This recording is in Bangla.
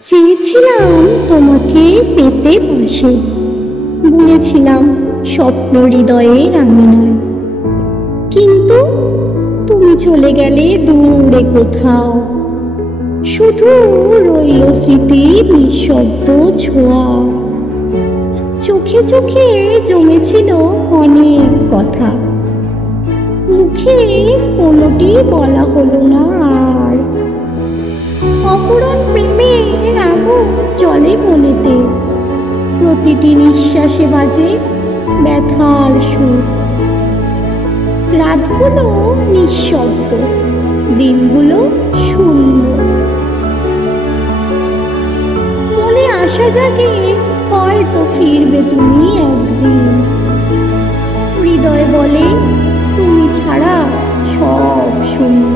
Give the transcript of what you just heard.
চেয়েছিলাম তোমাকে পেতে পাশে, বলেছিলাম স্বপ্ন হৃদয়ের আঙিনায়, কিন্তু তুমি চলে গেলে দূরে কোথাও। শুধু রইল স্মৃতির নিঃশব্দ ছোঁয়া। চোখে চোখে জমেছিল অনেক কথা, মুখে কোনোটি বলা হলো না আর। অপূরণ প্রেমের আগুন জ্বলে মনেতে, প্রতিটি নিঃশ্বাসে বাজে ব্যথার সুর। রাতগুলো নিঃশব্দ, দিনগুলো শূন্য। মনে আশা জাগে হয়তো ফিরবে তুমি একদিন। হৃদয় বলে তুমি ছাড়া সব শূন্য।